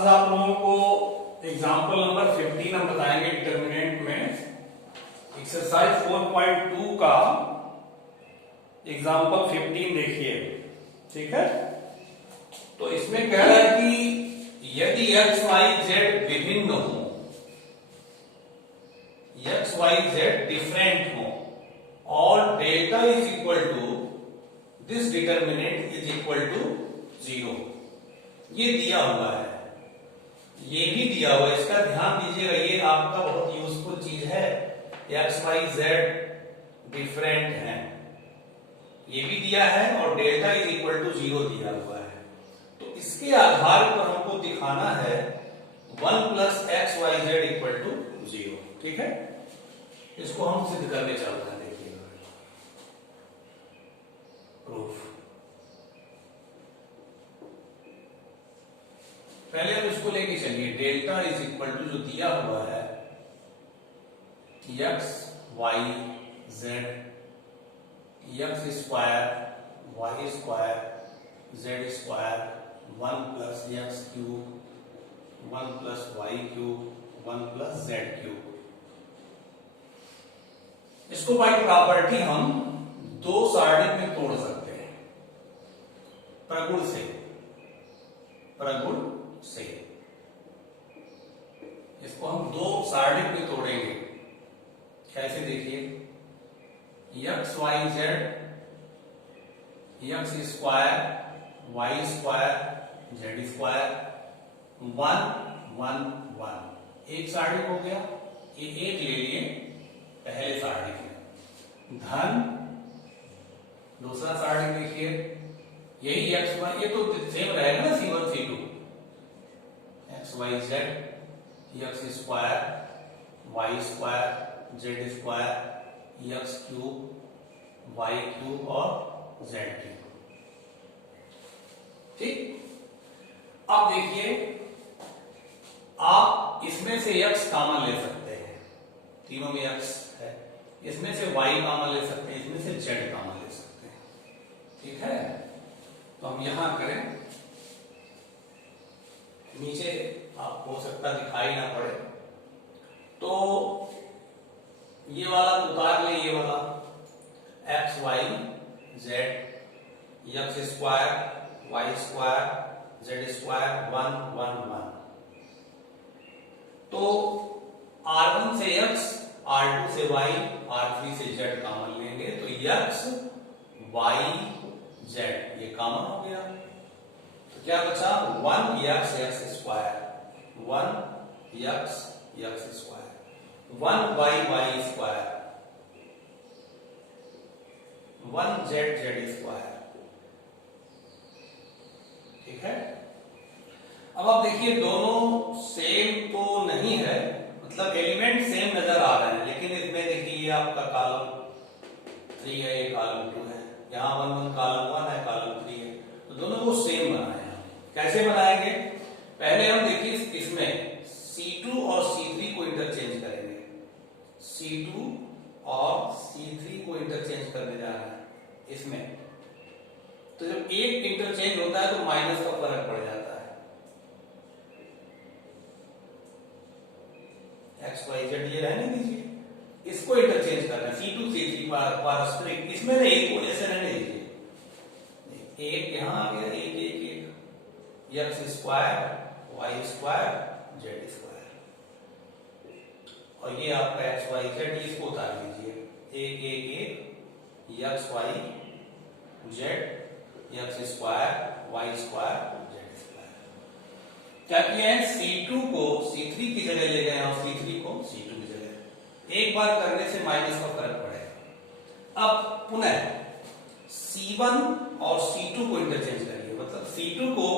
आज आप लोगों को एग्जाम्पल नंबर 15 हम बताएंगे डिटर्मिनेंट में। एक्सरसाइज 4.2 का एग्जाम्पल 15 देखिए, ठीक है। तो इसमें कह रहा है कि यदि एक्स वाई जेड विभिन्न हो, एक्स वाई जेड डिफरेंट हो और delta is equal to this determinant is equal to 0, ये दिया हुआ है, ये भी दिया हुआ है। इसका ध्यान दीजिएगा, ये आपका बहुत यूजफुल चीज है। एक्स वाई जेड डिफरेंट है, ये भी दिया है और डेल्टा इज इक्वल टू 0 दिया हुआ है। तो इसके आधार पर हमको दिखाना है 1 plus x y z equal to 0, ठीक है। इसको हम सिद्ध करके चलते हैं, देखिएगा प्रूफ। पहले हम इसको लेके चलिए, डेल्टा इज इक्वल टू जो दिया हुआ है x y z, x square y square z square 1 plus x cube 1 plus y cube 1 plus z cube. इसको बाय प्रॉपर्टी हम दो सारणी में तोड़ सकते हैं, प्रगुण से, प्रगुण से। इसको हम दो सारणी में तोड़ेंगे। कैसे देखिए, x y z x square y square z square 1 1 1, एक सारणी हो गया। ये एक ले लिए पहले सारणी में, धन दूसरा सारणी देखिए, यही एक्स वाई, ये तो सेम रहेगा ना, C1 C2, x y z x square y square z square x cube y cube और जेड क्यूब, ठीक। अब देखिए, आप इसमें से एक्स कॉमन ले सकते हैं, तीनों में एक्स है, इसमें से वाई कॉमन ले सकते हैं, इसमें से जेड कॉमन ले सकते हैं, ठीक है। तो हम यहां करें, नीचे आप हो सकता दिखाई ना पड़े, तो ये वाला उतार ले, ये वाला x y z x square y square z square 1 1 1। तो R1 से x, R2 से y, R3 से z कॉमन लेंगे, तो x y z ये कॉमन हो गया। तो क्या बचा, 1 x square 1 x square 1 y square 1 z square, ठीक है। अब आप देखिए, दोनों सेम तो नहीं है, मतलब एलिमेंट सेम नजर आ रहे हैं, लेकिन इसमें देखिए ये आपका कॉलम 3 है, ये कॉलम 2 है, यहाँ 1 1 कॉलम 1 है, कॉलम 3 है, तो दोनों को सेम बनाए हैं। कैसे बनाएंगे, पहले हम देखिए इसमें C2 और C3 को इंटरचेंज करेंगे, C2 और C3 को इंटरचेंज करने जा रहा है इसमें। तो जब एक इंटरचेंज होता है तो माइनस का फर्क पड़ जाता है, एक्स वाई जेड ये रहने दीजिए, इसको इंटरचेंज करना है, C2 C3 पारस्परिक, इसमें नहीं, कोई ऐसे रहने दीजिए, एक यहां आ गया, एक एक एक, x square y square z square, और ये आपका एक्स वाई जेड, इसको उतार लीजिए, एक एक एक x y z x square y square z square. क्या किया है, C2 को C3 की जगह ले गए और C3 को C2 की जगह, एक बार करने से माइनस का फर्क पड़ेगा। अब पुनः C1 और C2 को इंटरचेंज करिए, मतलब C2 को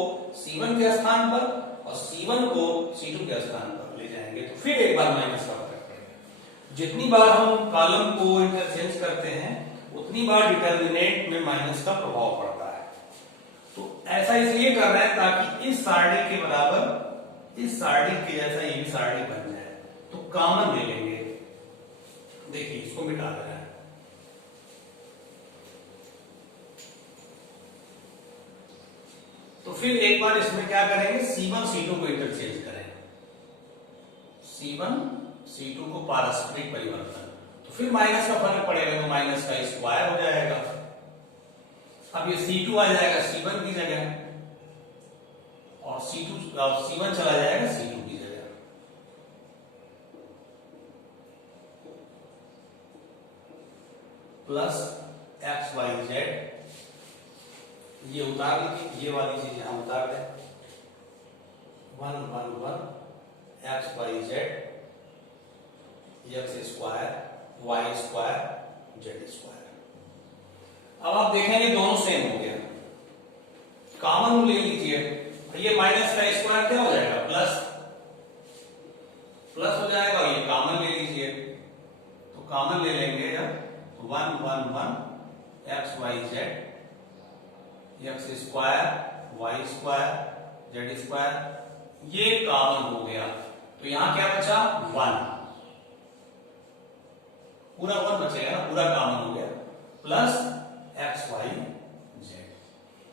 C1 के स्थान पर और C1 को C2 के स्थान पर ले जाएंगे, तो फिर एक बार माइनस का फर्क पड़ेगा। जितनी बार हम कॉलम को इंटरचेंज करते हैं उतनी बार डिटर्मिनेंट में माइनस का प्रभाव पड़ता है। तो ऐसा इसलिए कर रहे हैं ताकि इस सारणी के बराबर, इस सारणी के जैसा ये भी सारणी बन जाए। तो कॉमन ले लेंगे, देखिए इसको मिटा दे रहा है, तो फिर एक बार इसमें क्या करेंगे, C1 C2 को इंटरचेंज करें, C1 C2 को पारस्परिक परिवर्तन, तो फिर माइनस का फर्क पड़ेगा तो माइनस का स्क्वायर हो जाएगा। अब ये C2 आ जाएगा C1 की जगह और C1 चला जाएगा C2 की जगह। प्लस एक्स वाई जेड, ये उतार लीजिए, ये वाली चीज यहां उतार दें, 1 1 1 x y z x square y square z square. अब आप देखेंगे दोनों सेम हो गया, कॉमन ले लीजिए, ये माइनस का स्क्वायर क्या हो जाएगा, प्लस प्लस हो जाएगा, और ये कॉमन ले लीजिए, तो कॉमन ले लेंगे जब 1 1 1 x y z x square y square z square, ये कॉमन हो गया, तो यहां क्या बचा 1, पूरा 1 बचेगा ना, पूरा कॉमन हो गया, प्लस एक्स वाई जेड,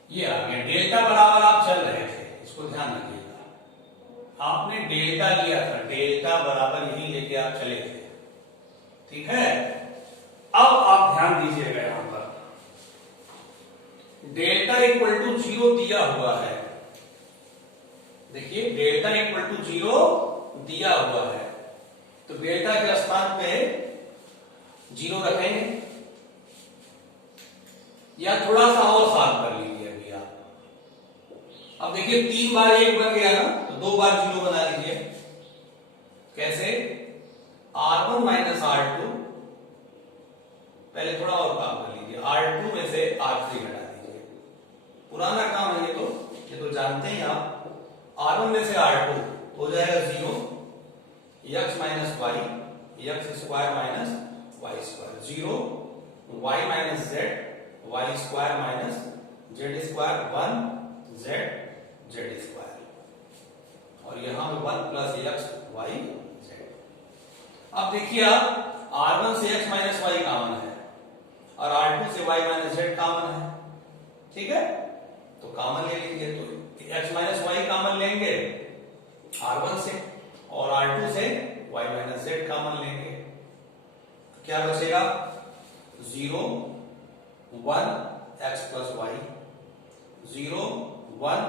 ये आ गया। डेल्टा बराबर आप चल रहे थे, इसको ध्यान रखिएगा, आपने डेल्टा लिया था, डेल्टा बराबर यही लेके आप चले थे, ठीक है। अब आप ध्यान दीजिएगा, यहां पर डेल्टा इक्वल टू 0 दिया हुआ है, देखिए डेल्टा इक्वल टू 0 दिया हुआ है, तो डेल्टा के स्थान पे 0 रखेंगे, या थोड़ा सा और सॉल्व कर लीजिए अभी आप। अब देखिए 3 बार 1 बन गया ना, तो 2 बार 0 बना लीजिए, कैसे, R1 माइनस R2, पहले थोड़ा और काम कर लीजिए, R2 में से R3 घटा दीजिए, पुराना काम है ये तो जानते हैं आप, R1 में से R2 हो जाएगा 0, x minus y x square minus y square, 0 y minus z y square minus z square, 1 z z square, और यहां पे 1 प्लस एक्स वाई जेड। अब देखिए आप R1 से x माइनस वाई कॉमन है और R2 से y माइनस जेड कॉमन है, ठीक है, तो कॉमन ले लीजिए, तो x माइनस वाई कॉमन लेंगे R1 से, और R2 से y माइनस जेड कॉमन लेंगे, तो क्या बचेगा 0 1 x plus y, 0 1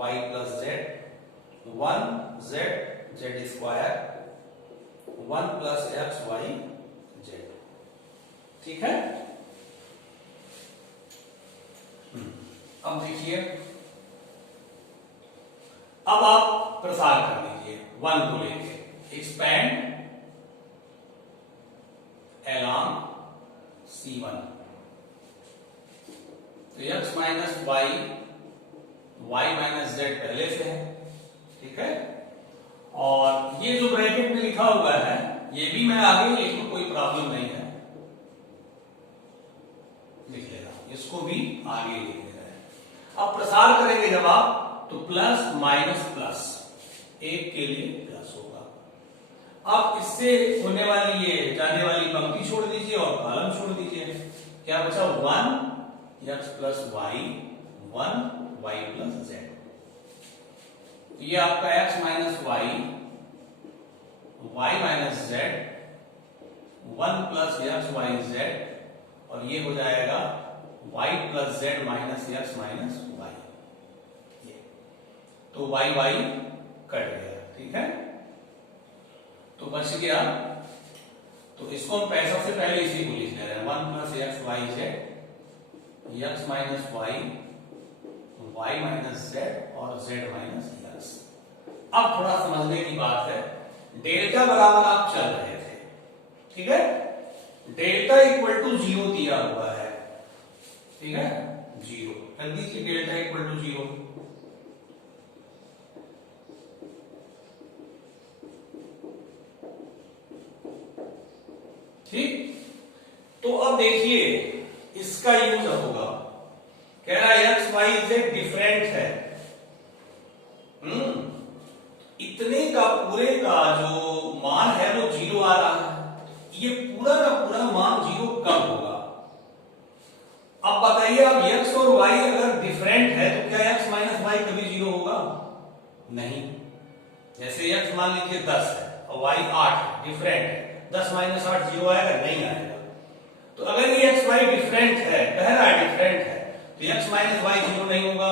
y plus z, 1 z z square, 1 plus x y z, ठीक है। अब देखिए, अब आप प्रसार कर दीजिए 1 को लेके, एक्सपैंड along C1, तो x minus y y minus z पहले से है, ठीक है, और ये जो ब्रैकेट में लिखा हुआ है ये भी मैं आगे लिखूं, कोई प्रॉब्लम नहीं है, लिख लेना, इसको भी आगे लिख लेना है। अब प्रसार करेंगे जब आप, तो प्लस माइनस प्लस, एक के लिए प्लस होगा। अब इससे होने वाली ये जाने वाली पंक्ति छोड़ दीजिए और कॉलम छोड़ दीजिए, क्या बचा 1 x plus y 1 y plus z, तो ये आपका x minus y y minus z 1 plus x y z, और ये हो जाएगा y plus z minus x minus y, ये तो y y कट गया, ठीक है, तो बच गया, तो इसको हम सबसे पहले इसी को लिख ले रहे हैं, 1 plus x y z x minus y y minus z और जेड माइनस एक्स। अब थोड़ा समझने की बात है, डेल्टा बराबर आप चल रहे थे, ठीक है, डेल्टा इक्वल टू 0 दिया हुआ है, ठीक है, 0 कर दीजिए, डेल्टा इक्वल टू 0, ठीक। तो अब देखिए इसका यूज होगा, कह रहा है एक्स वाई जेड डिफरेंट है, इतने का पूरे का जो मान है वो 0 आ रहा है, ये पूरा का पूरा मान 0 कब होगा। अब बताइए, अब x और y अगर डिफरेंट है तो क्या x माइनस वाई नहीं। जैसे x मान लीजिए 10 है और y 8 है, डिफरेंट है, 10 माइनस 8 0 आएगा? नहीं आएगा। तो अगर ये x y डिफरेंट है, कह रहा है डिफरेंट है, तो x माइनस y 0 नहीं होगा,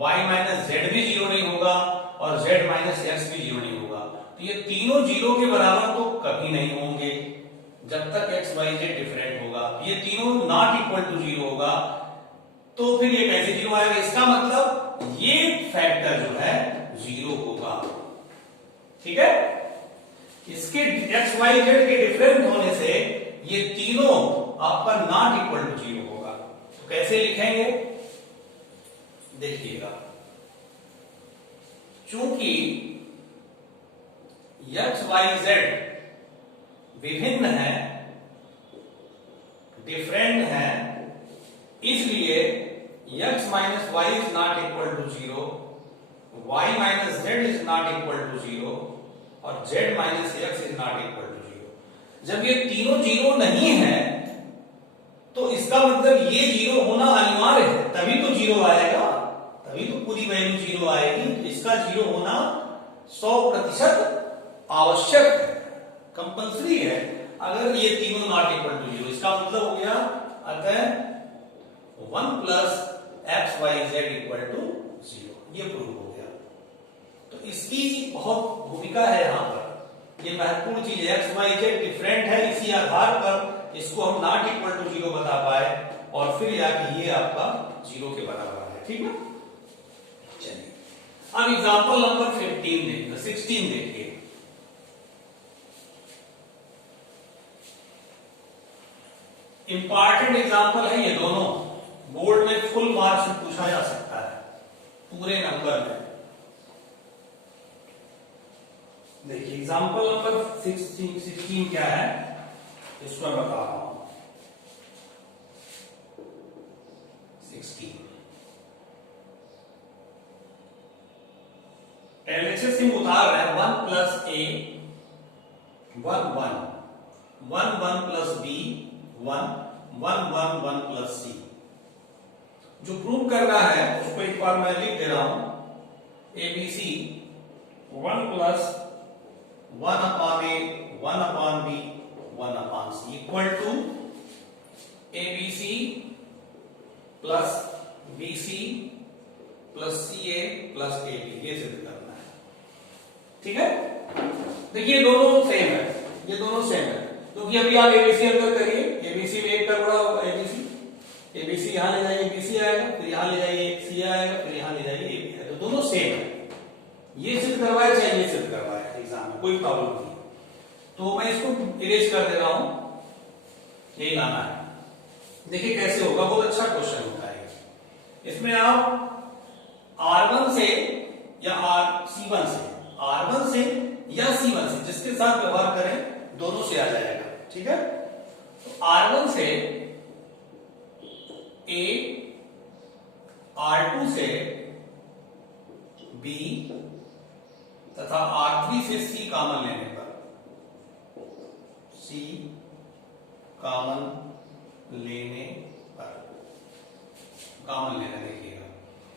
y माइनस z भी 0 नहीं होगा और z माइनस x भी 0 नहीं होगा। तो ये तीनों 0 के बराबर तो कभी नहीं होंगे जब तक x y z डिफरेंट होगा। ये तीनों नॉट इक्वल टू 0 होगा, तो फिर ये कैसे 0 आएगा? इसका मतलब ये फैक्टर जो है 0 होगा। ठीक है, इसके x y z के डिफरेंट होने से ये तीनों आपका नॉट इक्वल टू 0 होगा। तो कैसे लिखेंगे देखिएगा, चूंकि x y z विभिन्न है, डिफरेंट है, इसलिए x minus y is not equal to 0, y minus z is not equal to 0 और z minus x is not equal to 0। जब ये तीनों 0 नहीं है तो इसका मतलब ये 0 होना अनिवार्य है, तभी तो 0 आएगा, तभी तो पूरी वैल्यू 0 आएगी। तो इसका 0 होना 100% आवश्यक है, कंपल्सरी है। अगर ये तीनों नॉट इक्वल टू 0, इसका मतलब हो गया अतः 1 plus x y z equal to 0, ये प्रूव हो गया। तो इसकी बहुत भूमिका है यहाँ पर, ये महत्वपूर्ण चीज है। एक्स वाई जेड डिफरेंट है, इसी आधार पर इसको हम नॉट इक्वल टू 0 बता पाए और फिर जाके ये आपका 0 के बराबर है। ठीक है, चलिए अब एग्जांपल नंबर 16 देखिए। इंपॉर्टेंट एग्जांपल है ये दोनों, बोर्ड में फुल मार्क्स से पूछा जा सकता है पूरे नंबर में। देखिए एग्जांपल नंबर 16 क्या है इसको मैं बता रहा हूं। 16 एलएचएस हम उतार रहे हैं। 1 प्लस ए 1 1 1 1 प्लस बी 1 1 1 1 प्लस सी। जो प्रूव करना है उसको एक बार मैं लिख दे रहा हूं। ABC 1 plus 1 upon A 1 upon B 1 upon C equal to ABC plus BC plus C A plus A B, ये सिद्ध करना है। ठीक है, देखिए दोनों सेम है, ये दोनों सेम है, क्योंकि अभी आप एबीसी अंदर करिए, एबीसी में एक का बड़ा होगा एबीसी, एबीसी यहां ले जाइए बीसी आएगा, फिर यहां ले जाइए सी आएगा, फिर यहां ले जाइए ए बी आएगा, तो दोनों सेम है। ये सिद्ध करवाया चाहे ये सिद्ध करवाया एग्जाम में, कोई प्रॉब्लम नहीं। तो मैं इसको इरेज कर दे रहा हूं, यही लाना है। देखिए कैसे होगा, बहुत अच्छा क्वेश्चन होता है। इसमें आप R1 से या C1 से, R1 से या C1 से, जिसके साथ व्यवहार करें दोनों से आ जाएगा। ठीक है, तो R1 से A, R2 से B तथा R3 से C कॉमन लेने पर, C कॉमन लेने पर, कॉमन लेना देखिएगा,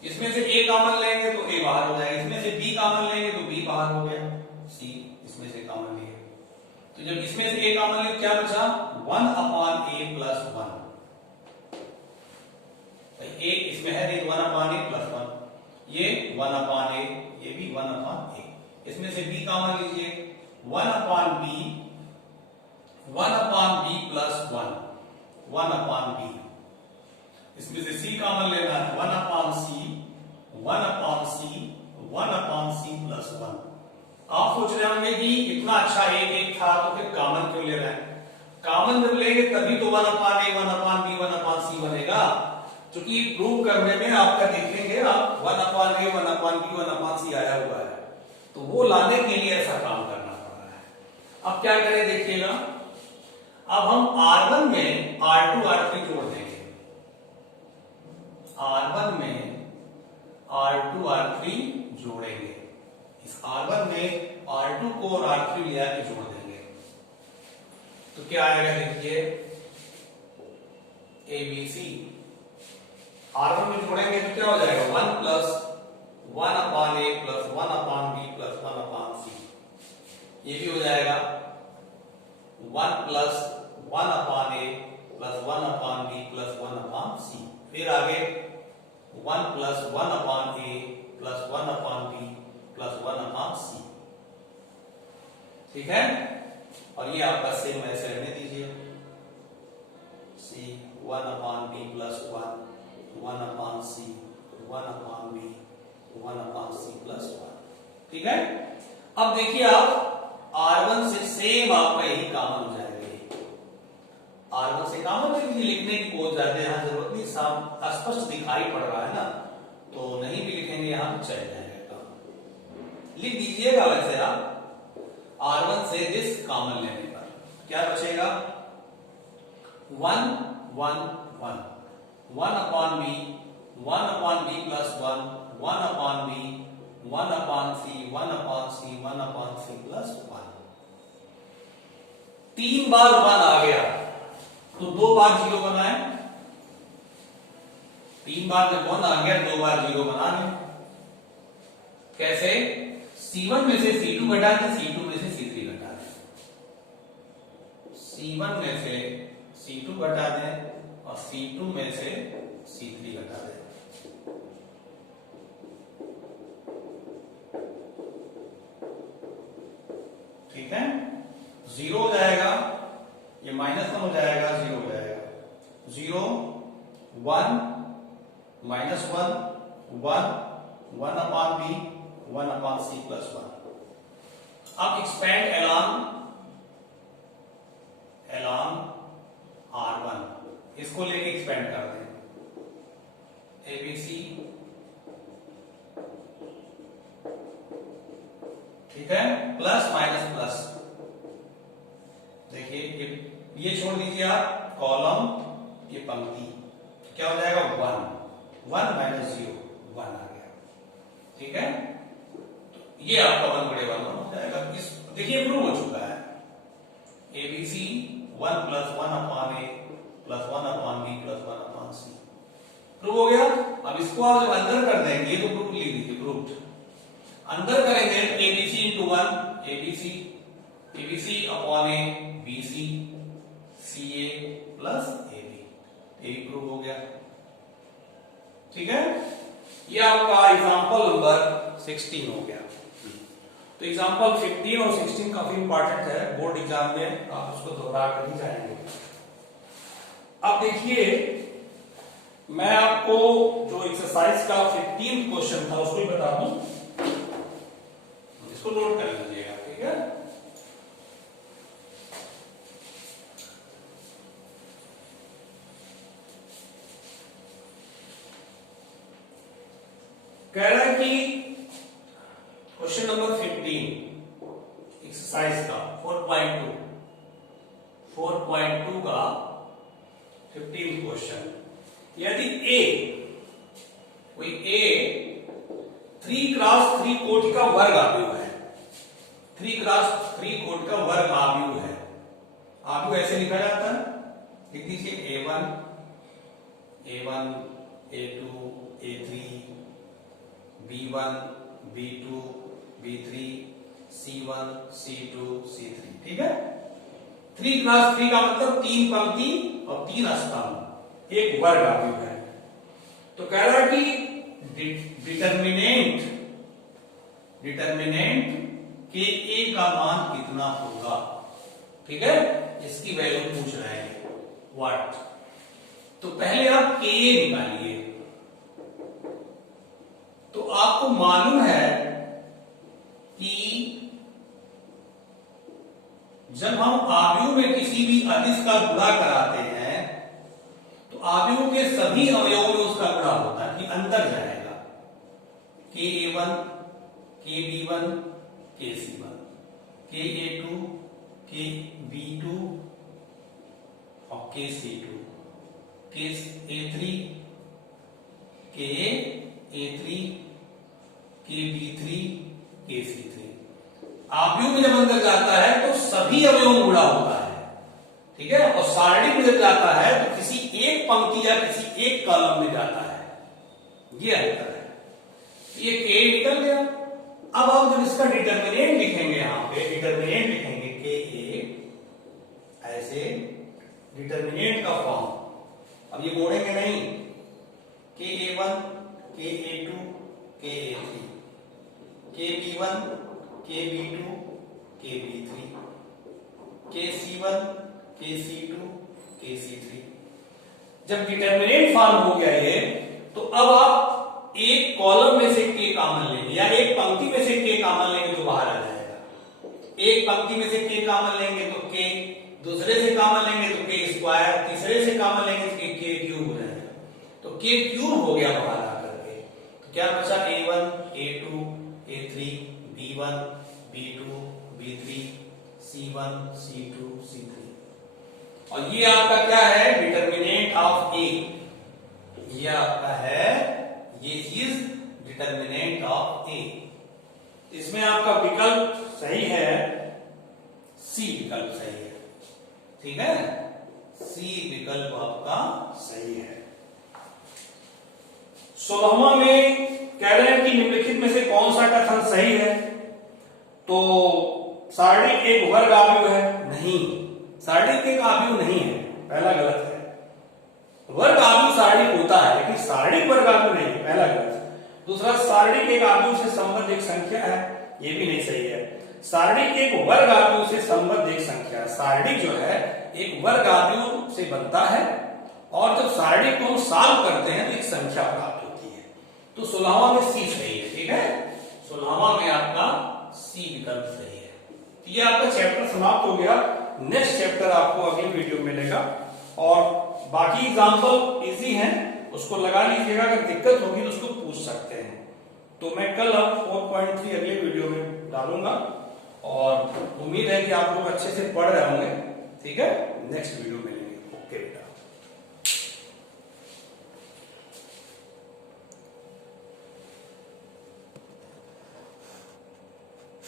इसमें से A कॉमन लेंगे तो A बाहर हो जाएगा, इसमें से B कॉमन लेंगे तो B बाहर हो गया, C इसमें से कॉमन लिया। तो जब इसमें से A कॉमन लिया क्या बचा? 1 अपॉन A प्लस 1। A इसमें है 1 अपॉन A प्लस 1, ये 1 अपॉन A, ये भी 1 अपॉन A। इसमें से B कॉमन लीजिए, 1 upon B, 1 upon B plus 1, 1 upon B। इसमें से C कॉमन लेना है, 1 upon C, 1 upon C, 1 upon C plus 1। आप सोच रहे होंगे कि इतना अच्छा एक था तो फिर कॉमन क्यों ले रहे हैं? कॉमन जब लेंगे तभी तो 1 upon A, 1 upon B, 1 upon C बनेगा। क्योंकि प्रूव करने में आपका देखेंगे आप 1 upon A, 1 upon B, 1 upon C आया हुआ है, तो वो लाने के लिए ऐसा काम करना पड़ रहा है। अब क्या करें देखिएगा, अब हम R1 में R2 R3 जोड़ देंगे, R1 में R2 R3 जोड़ेंगे, इस R1 में R2 को और R3 लिया के जोड़ देंगे, तो क्या आएगा देखिए, ABC R1 में जोड़ेंगे तो क्या हो जाएगा, 1 plus 1 upon A plus 1 1/b plus 1/c, ये भी हो जाएगा 1 plus 1/a plus 1/b plus 1/c। फिर आगे 1 plus 1/a plus 1/b plus 1/c। ठीक है, और ये आपका सेम वैसे रहने दीजिए, c 1/b plus 1 1/c 1/b 1/c plus 1। ठीक है, अब देखिए आप R1 से सेम आपका यही कॉमन हो जाएगा। R1 से कॉमन लिखने की कोई ज्यादा यहां जरूरत नहीं, स्पष्ट दिखाई पड़ रहा है ना, तो नहीं भी लिखेंगे यहां चल जाएगा। लिख दीजिएगा वैसे आप R1 से दिस कॉमन लेने पर क्या बचेगा 1 1 1 1/b 1/b plus 1 1/b 1/c 1/c 1/c plus 1। 3 बार 1 आ गया तो 2 बार 0 बनाए, 3 बार जब 1 आ गया 2 बार 0 बना लें। कैसे, C1 में से C2 घटा दें, C2 में से C3 घटा दें, C1 में से C2 घटा दें और C2 में से C3 घटा दें। ठीक है, 0 हो जाएगा, ये -1 हो जाएगा, 0 हो जाएगा, 0 1 -1 1 1/b 1/c प्लस 1। अब एक्सपेंड along R1, इसको लेके एक्सपेंड कर दें, ABC। ठीक है, प्लस माइनस प्लस, देखिए ये छोड़ दीजिए आप, कॉलम ये पंक्ति, क्या हो जाएगा 1 1 माइनस 0 1 आ गया। ठीक है, तो ये आपका 1 बड़े 1 हो जाएगा। इस देखिए प्रूव हो चुका है, ABC 1 plus 1/a plus 1/b plus 1/c prove हो गया। अब इसको आप जब अंदर कर देंगे तो प्रूफ लिख दीजिए, प्रूव्ड। अंदर करेंगे ABC into 1 ABC upon a BC CA plus AB, ये प्रूव हो गया। ठीक है, ये आपका एग्जांपल नंबर 16 हो गया। तो एग्जांपल 15 और 16 काफी इंपॉर्टेंट है, बोर्ड एग्जाम में आप उसको दोहरा कर ही जाएंगे। अब देखिए मैं आपको जो एक्सरसाइज का 15 क्वेश्चन था उसको ही बता दूं, इसको नोट कर लीजिएगा। ठीक है, कह रहा है कि क्वेश्चन नंबर 15 एक्सरसाइज का 4.2 का 15 क्वेश्चन, यदि कोई A 3x3 कोटि का वर्ग आव्यूह है, 3x3 कोटि का वर्ग आव्यूह है, आव्यूह ऐसे लिखा जाता है, लिख दीजिए A1 A2 A3 B1 B2 B3 C1 C2 C3। ठीक है, 3x3 का मतलब 3 पंक्ति और 3 स्तंभ, एक वर्ग आव्यूह है। तो कह रहा है कि डिटर्मिनेंट के A का मान कितना होगा। ठीक है, इसकी वैल्यू पूछ रहे हैं व्हाट। तो पहले आप K निकालिए। तो आपको मालूम है कि जब हम आव्यूह में किसी भी अदिश का गुणा कराते हैं तो आव्यूह के सभी अवयवों में उसका गुणा होता है, कि अंदर जाएगा, KA1 KB1 KC1 KA2 KB2 और KC2 KA3 KA3 KB3 KC3। आव्यूह में जब अंदर जाता है तो सभी अवयवों में गुणा होता है। ठीक है, और सारणी में जब जाता है तो किसी एक पंक्ति या किसी एक कॉलम में जाता है, ये अंतर है। ये K निकल गया, अब आप जब इसका डिटर्मिनेंट लिखेंगे, यहां पे डिटर्मिनेंट लिखेंगे के ए, ऐसे डिटर्मिनेंट का फॉर्म। अब ये मोड़ेंगे नहीं, के ए वन, के ए टू, के ए थ्री, के बी वन, के बी टू, के बी थ्री, के सी वन, के सी टू, के सी थ्री। जब डिटर्मिनेंट फॉर्म हो गया ये, तो अब आप एक कॉलम में से के कॉमन लेंगे या एक पंक्ति में से के कॉमन लेंगे तो बाहर आ जाएगा। एक पंक्ति में से के कॉमन लेंगे तो के, दूसरे से कॉमन लेंगे तो के स्क्वायर, तीसरे से कॉमन लेंगे तो के क्यूब हो जाएगा। तो के क्यूब हो गया बाहर आकर के। तो क्या बचा? A1, A2, A3, B1, B2, B3, C1, C2, C3। और ये आपका क्या है? डिटर्मिनेंट ऑफ ए। ये आपका है, ये चीज डिटर्मिनेंट ऑफ ए। इसमें आपका विकल्प सही है, सी विकल्प सही है। ठीक है, सी विकल्प आपका सही है। 16वां में कह रहे हैं कि निम्नलिखित में से कौन सा कथन सही है? तो सारणिक एक वर्ग आव्यूह है? नहीं, सारणिक एक आव्यूह नहीं है, पहला गलत है। वर्ग आव्यूह सारणिक होता है लेकिन सारणिक वर्ग आव्यूह नहीं, पहला गलत है। दूसरा, सारणिक एक आव्यूह से संबद्ध एक संख्या है, ये भी नहीं सही है। सारणिक एक वर्ग आव्यूह से संबद्ध एक संख्या। सारणिक जो है एक वर्ग आव्यूह से बनता है और जब सारणिक को हम सॉल्व करते हैं तो एक संख्या प्राप्त होती है। तो 16वां में सी सही है। ठीक है, 16वां में आपका सी विकल्प सही है। तो ये आपका चैप्टर समाप्त हो गया। नेक्स्ट चैप्टर आपको अगली वीडियो में मिलेगा और बाकी एग्जाम्पल इजी हैं, उसको लगा लीजिएगा। अगर दिक्कत होगी तो उसको पूछ सकते हैं। तो मैं कल अब 4.3 अगले वीडियो में डालूंगा और उम्मीद है कि आप लोग अच्छे से पढ़ रहे होंगे। ठीक है, नेक्स्ट वीडियो मिलेंगे। ओके बेटा।